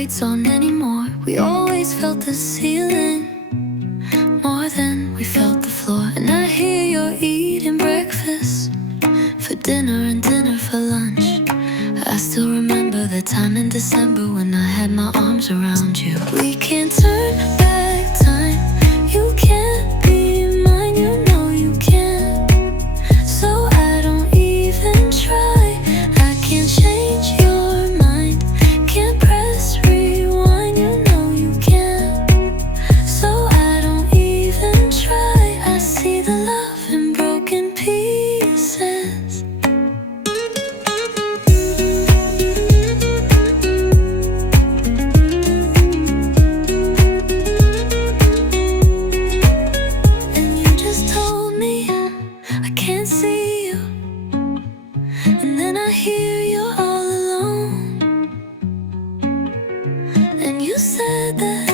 lights on anymore. We always felt the ceiling more than we felt the floor. And I hear you're eating breakfast for dinner and dinner for lunch. I still remember the time in December when I had my arms around you. We can't turn back time. You can't be mine, you know you can't. So I don't even try. I can't change your mind. Can't press rewind, you know you can't. So I don't even try. I see the love in broken pieces. And then I hear you're all alone. And you said that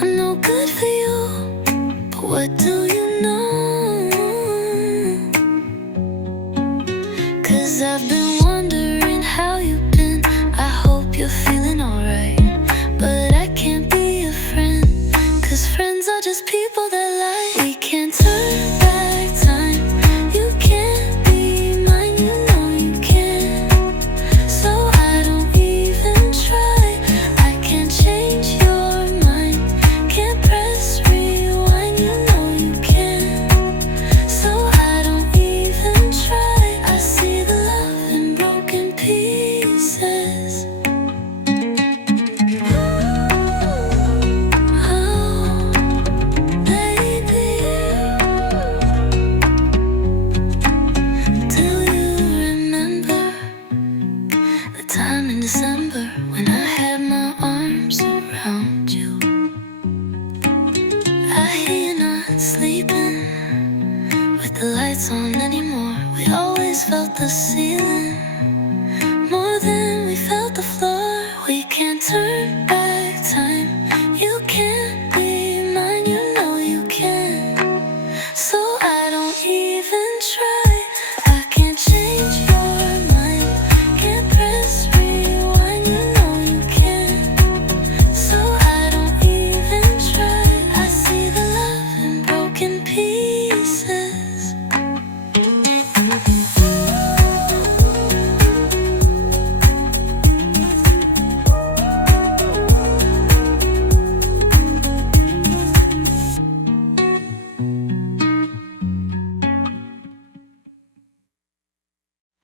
I'm no good for you. But what do you know? 'Cause I've been wondering how you've been. I hope you're feeling alright. But I can't be a friend, 'cause friends are just people that lie. We can't turn back time. You can't be mine, you know you can't. So I don't even try. I can't change your mind. Can't press rewind, you know you can't. So I don't even try. I see the love in broken pieces. Time in December when I had my arms around you. I hear you're not sleeping with the lights on anymore. We always felt the same.